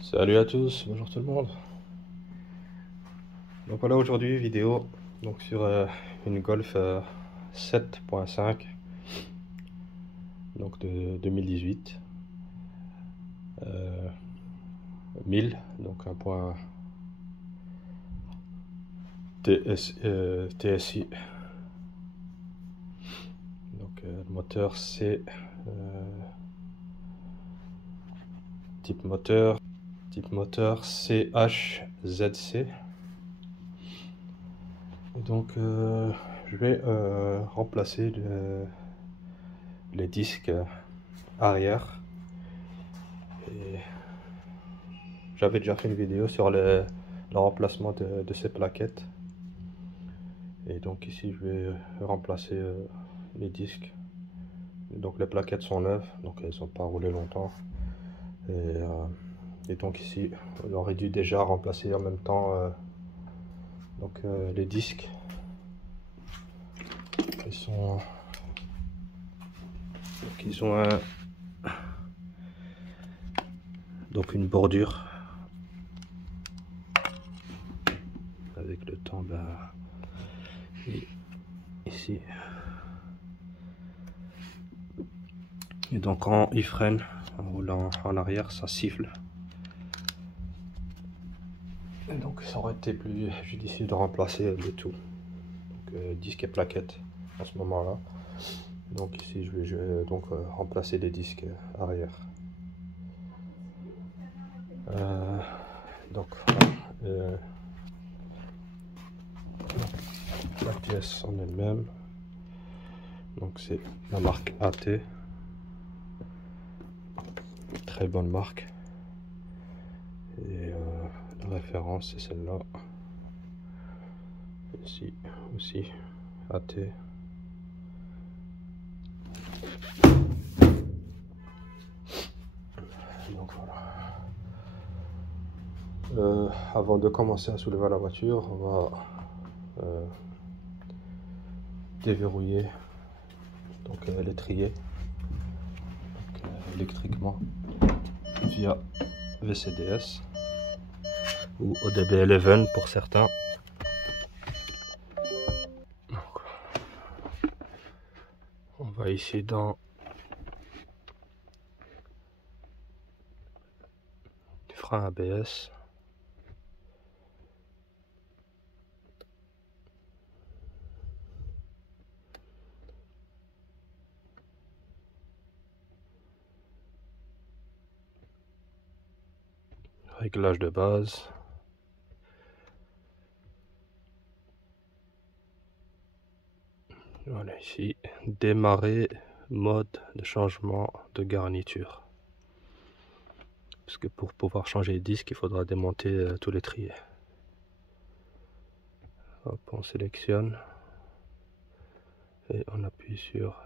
Salut à tous, bonjour tout le monde. Donc voilà, aujourd'hui vidéo donc sur une Golf 7.5 donc de 2018 1000, donc un point TSI. Donc le moteur c'est type moteur CHZC. Et donc je vais remplacer les disques arrière. Et j'avais déjà fait une vidéo sur le remplacement de ces plaquettes. Et donc ici je vais remplacer les disques. Et donc les plaquettes sont neuves, donc elles sont pas roulées longtemps. Et donc ici on aurait dû déjà remplacer en même temps donc les disques. Ils ont donc une bordure. Avec le temps, et ici. Et donc quand il freine en roulant en arrière, ça siffle. Et donc ça aurait été plus judicieux de remplacer le tout. Donc disque et plaquettes à ce moment-là. Donc ici je vais donc remplacer les disques arrière. Donc voilà. La pièce en elle-même. Donc c'est la marque AT. Très bonne marque. Et la référence c'est celle-là. Ici aussi AT. Donc voilà. Avant de commencer à soulever la voiture, on va déverrouiller donc l'étrier électriquement via VCDS ou ODB11 pour certains. Donc, on va ici dans du frein ABS. Réglage de base. Voilà ici, démarrer mode de changement de garniture. Parce que pour pouvoir changer les disques, il faudra démonter tout l'étrier. Hop, on sélectionne et on appuie sur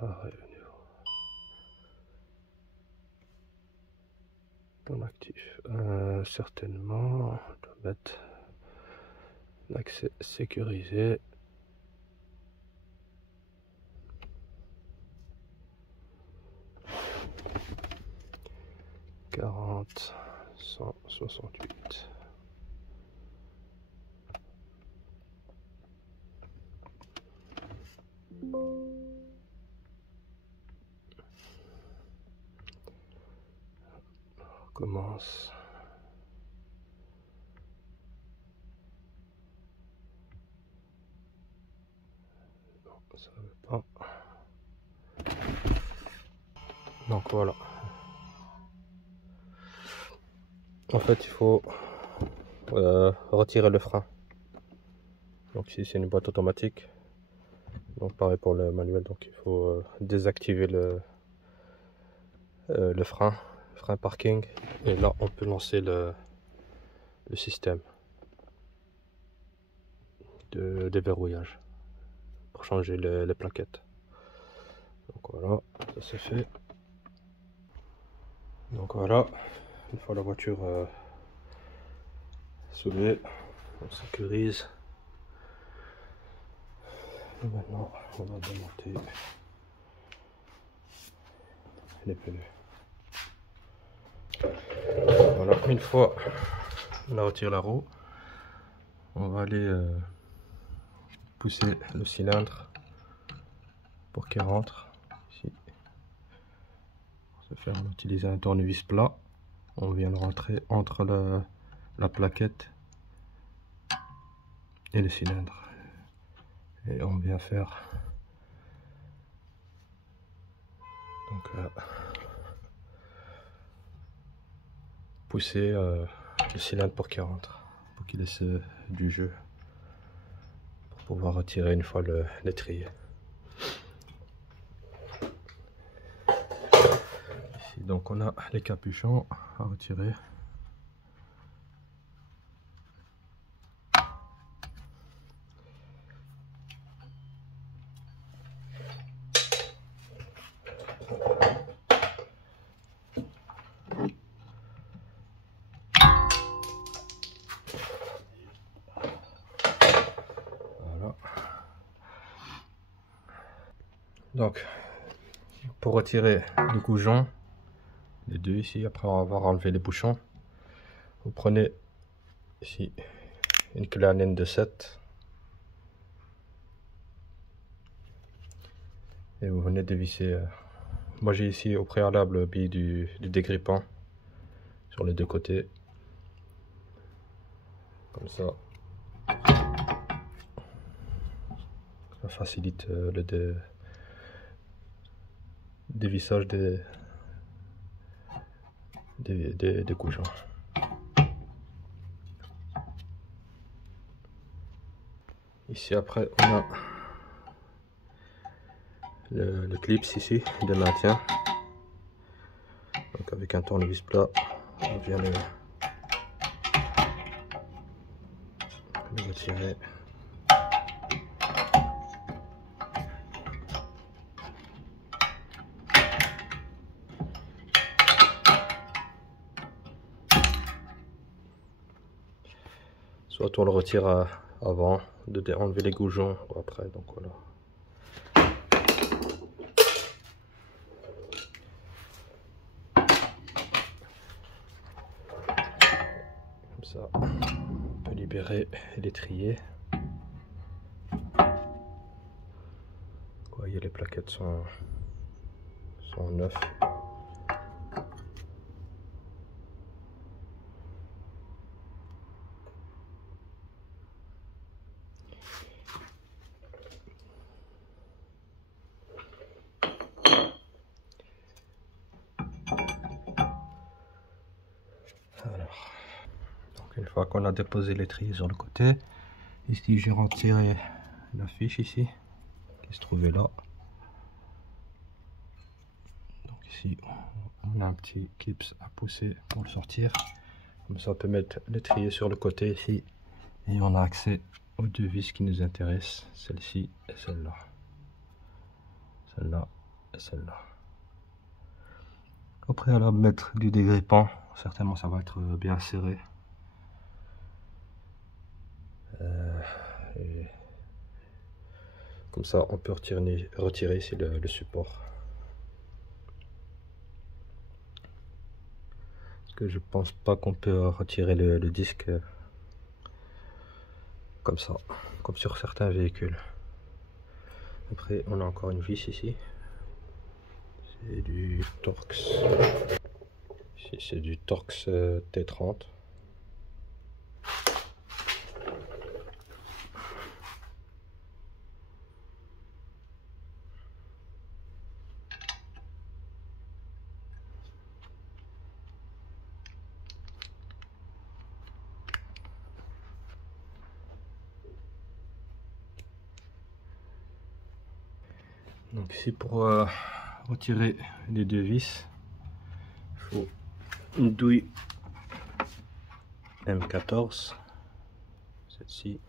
arrêt au niveau. Dans l'actif, certainement, on doit mettre l'accès sécurisé. « 40 168 ». On commence. Non, ça ne veut pas. Donc voilà. En fait, il faut retirer le frein. Donc ici c'est une boîte automatique. Donc pareil pour le manuel. Donc il faut désactiver le frein parking. Et là on peut lancer le système de déverrouillage pour changer les plaquettes. Donc voilà, ça c'est fait. Donc voilà, une fois la voiture soulevée, on sécurise. Et maintenant on va démonter les pneus. Voilà, une fois on a retiré la roue, on va aller pousser le cylindre pour qu'il rentre ici. On utilise un tournevis plat, on vient le rentrer entre la plaquette et le cylindre et on vient faire donc pousser le cylindre pour qu'il rentre, pour qu'il laisse du jeu pour pouvoir retirer une fois l'étrier. Ici donc on a les capuchons à retirer. Donc, pour retirer le goujon, les deux ici, après avoir enlevé les bouchons, vous prenez ici une clé Allen de 7 et vous venez dévisser. Moi j'ai ici au préalable bille du dégrippant sur les deux côtés, comme ça. Ça facilite le dévissage des goujons. Ici après on a le clips ici de maintien. Donc avec un tournevis plat, on vient le retirer. Soit on le retire avant de enlever les goujons ou après, donc voilà. Comme ça, on peut libérer l'étrier. Vous voyez, les plaquettes sont neuves. Alors, donc une fois qu'on a déposé l'étrier sur le côté, ici j'ai retiré la fiche ici qui se trouvait là. Donc ici on a un petit clips à pousser pour le sortir. Comme ça on peut mettre l'étrier sur le côté ici et on a accès aux deux vis qui nous intéressent, celle-ci et celle-là. Celle-là et celle-là. Au préalable mettre du dégrippant, certainement ça va être bien serré. Et comme ça on peut retirer ici le support. Parce que je pense pas qu'on peut retirer le disque comme ça, comme sur certains véhicules. Après on a encore une vis ici. C'est du Torx. Ici c'est du Torx T30. Donc ici pour retirer les deux vis, il faut une douille M14, celle-ci.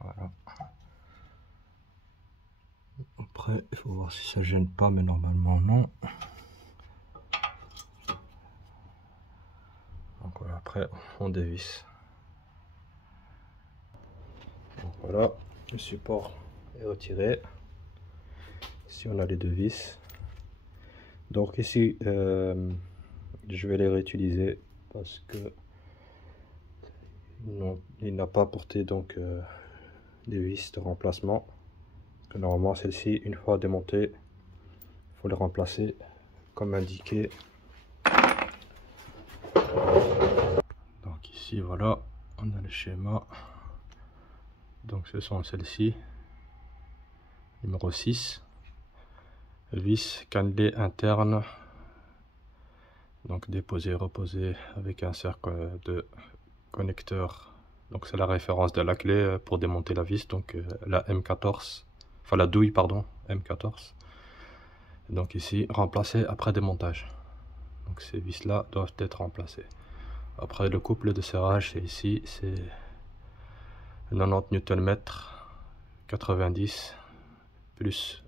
Voilà. Après il faut voir si ça gêne pas, mais normalement non. Donc voilà, après on dévisse. Donc voilà. Voilà, le support est retiré. Ici on a les deux vis. Donc ici je vais les réutiliser parce que il n'a pas apporté donc des vis de remplacement. Parce que normalement celle-ci, une fois démontée, il faut les remplacer comme indiqué. Donc ici voilà, on a le schéma. Donc ce sont celles-ci. Numéro 6. Vis cannelée interne. Donc déposé, reposé avec un cercle de connecteur. Donc c'est la référence de la clé pour démonter la vis. Donc la M14. Enfin la douille pardon, M14. Donc ici remplacé après démontage. Donc ces vis là doivent être remplacées. Après le couple de serrage c'est ici, c'est 90 Nm 90 plus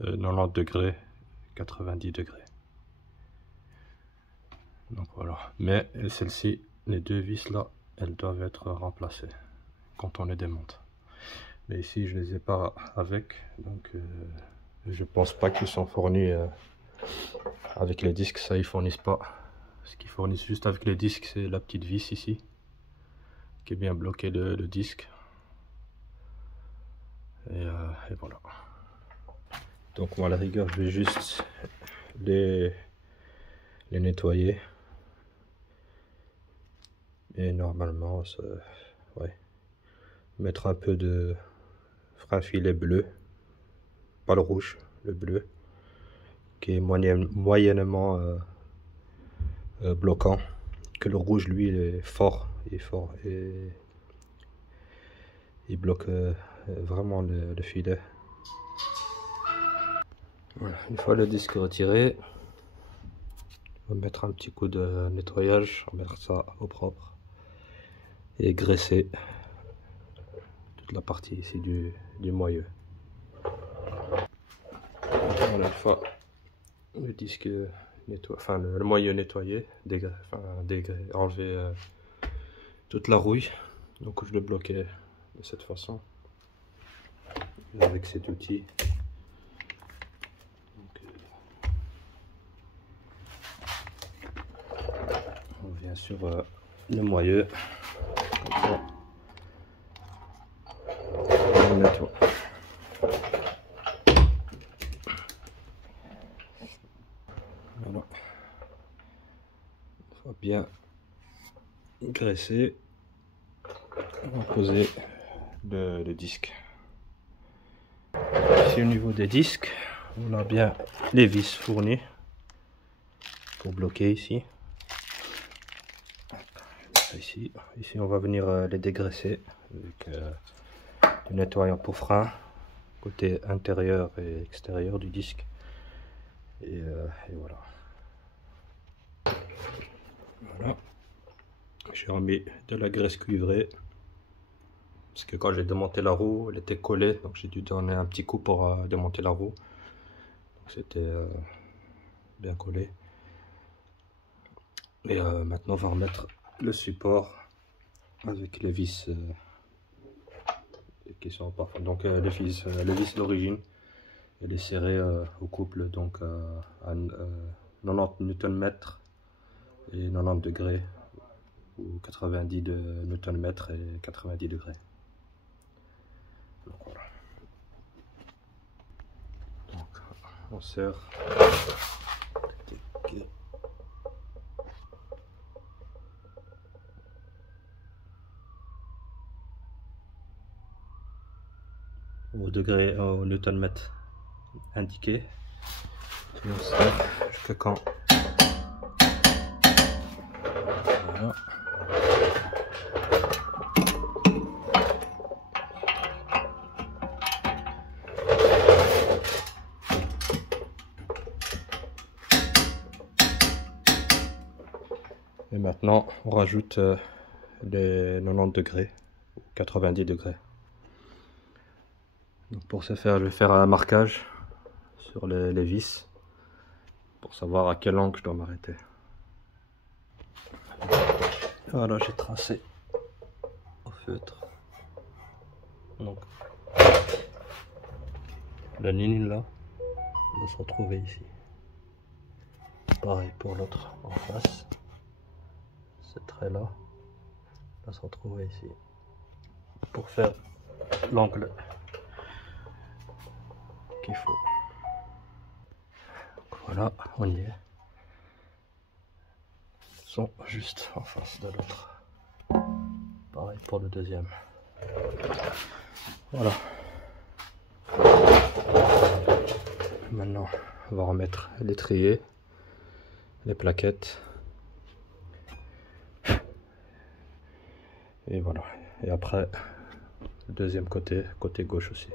90 degrés 90 degrés. Donc voilà, mais celles-ci, les deux vis là, elles doivent être remplacées quand on les démonte. Mais ici je les ai pas avec, donc je pense pas qu'ils sont fournis avec les disques, ça ils fournissent pas. Ce qu'ils fournissent juste avec les disques, c'est la petite vis ici qui est bien bloqué le disque. Et voilà. Donc moi à la rigueur je vais juste les nettoyer. Et normalement, ça, ouais, mettre un peu de frein filet bleu, pas le rouge, le bleu, qui est moyennement bloquant. Que le rouge, lui, il est fort, et il bloque vraiment le filet. Voilà, une fois le disque retiré, on va mettre un petit coup de nettoyage, on va mettre ça au propre et graisser toute la partie ici du moyeu. Voilà, une fois le disque nettoyé, enfin le moyeu nettoyé, enlever toute la rouille. Donc je le bloquais de cette façon avec cet outil. Donc, on vient sur le moyeu. On nettoie. Voilà. Il faut bien graisser. On va poser le disque. Ici au niveau des disques, on a bien les vis fournies pour bloquer ici. Ici on va venir les dégraisser avec du nettoyant pour frein côté intérieur et extérieur du disque. Et voilà. Voilà. J'ai remis de la graisse cuivrée parce que quand j'ai démonté la roue, elle était collée, donc j'ai dû donner un petit coup pour démonter la roue. C'était bien collé. Et maintenant on va remettre le support avec les vis qui sont parfaites. Donc les vis d'origine, elle est serrée au couple donc à 90 Nm et 90 degrés, ou 90 de Nm et 90 degrés. Donc voilà. Donc on serre. Au degré, au Nm indiqué. Et on serre jusqu'à quand. Voilà. Et maintenant on rajoute les 90 degrés, 90 degrés. Donc pour ce faire, je vais faire un marquage sur les vis pour savoir à quel angle je dois m'arrêter. Voilà, j'ai tracé au feutre. Donc la ligne là va se retrouver ici. Pareil pour l'autre en face. Ce trait là va se retrouver ici pour faire l'angle qu'il faut. Voilà, on y est. Ils sont juste en face de l'autre. Pareil pour le deuxième. Voilà. Maintenant, on va remettre l'étrier, les plaquettes. Et voilà. Et après, le deuxième côté, côté gauche aussi.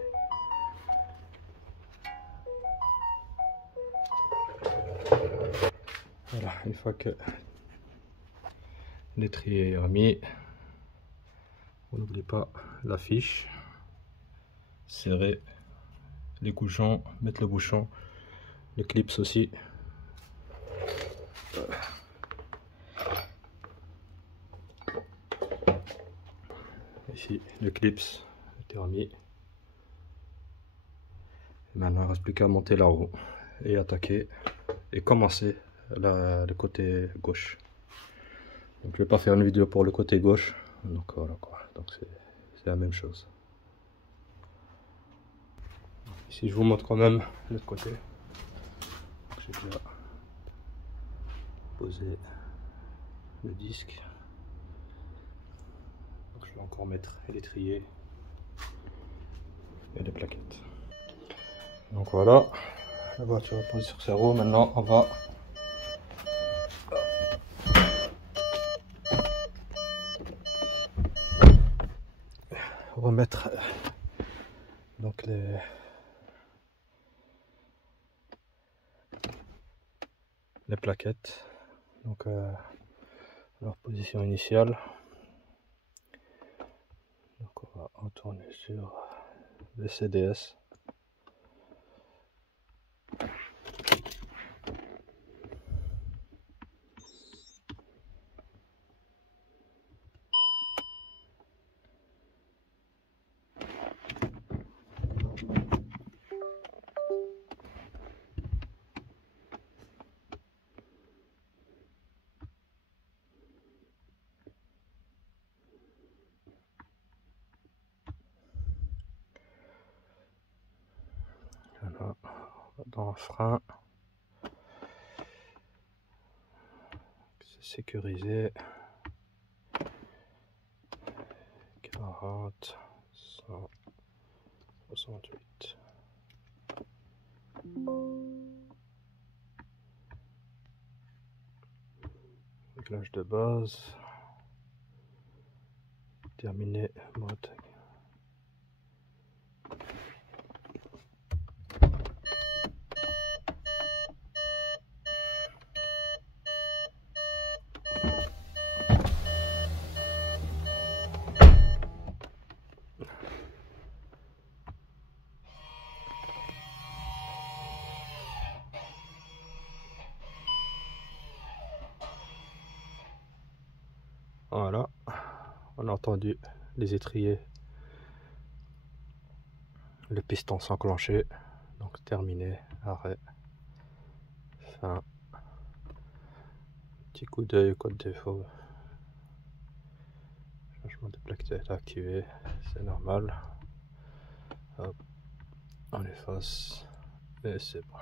Voilà, une fois que l'étrier est remis, on n'oublie pas la fiche, serrer les bouchons, mettre le bouchon, le clips aussi. Ici, le clips était remis. Et maintenant, il ne reste plus qu'à monter la roue et attaquer et commencer le côté gauche. Donc, je vais pas faire une vidéo pour le côté gauche. Donc voilà quoi. Donc c'est la même chose. Ici, je vous montre quand même l'autre côté. J'ai déjà posé le disque. Donc, je vais encore mettre l'étrier et les plaquettes. Donc voilà, la voiture est posée sur ses roues. Maintenant, on va remettre donc les plaquettes donc leur position initiale. Donc on va retourner sur le CDS. Voilà, dans le frein, c'est sécurisé. 40, 168. Réglage de base. Terminé mode. Voilà, on a entendu les étriers, le piston s'enclencher, donc terminé, arrêt, fin, petit coup d'œil au code défaut, changement de plaquettes activé, c'est normal, hop, on efface, et c'est bon.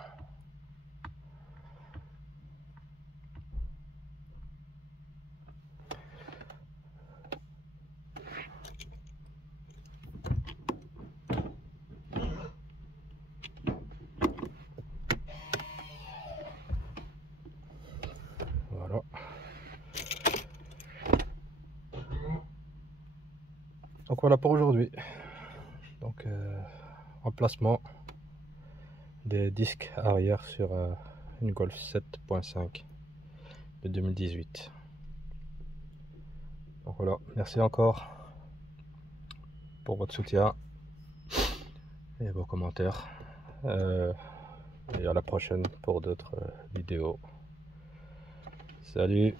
Voilà. Donc voilà pour aujourd'hui. Donc remplacement des disques arrière sur une Golf 7.5 de 2018. Donc voilà, merci encore pour votre soutien et vos commentaires. Et à la prochaine pour d'autres vidéos. Salut!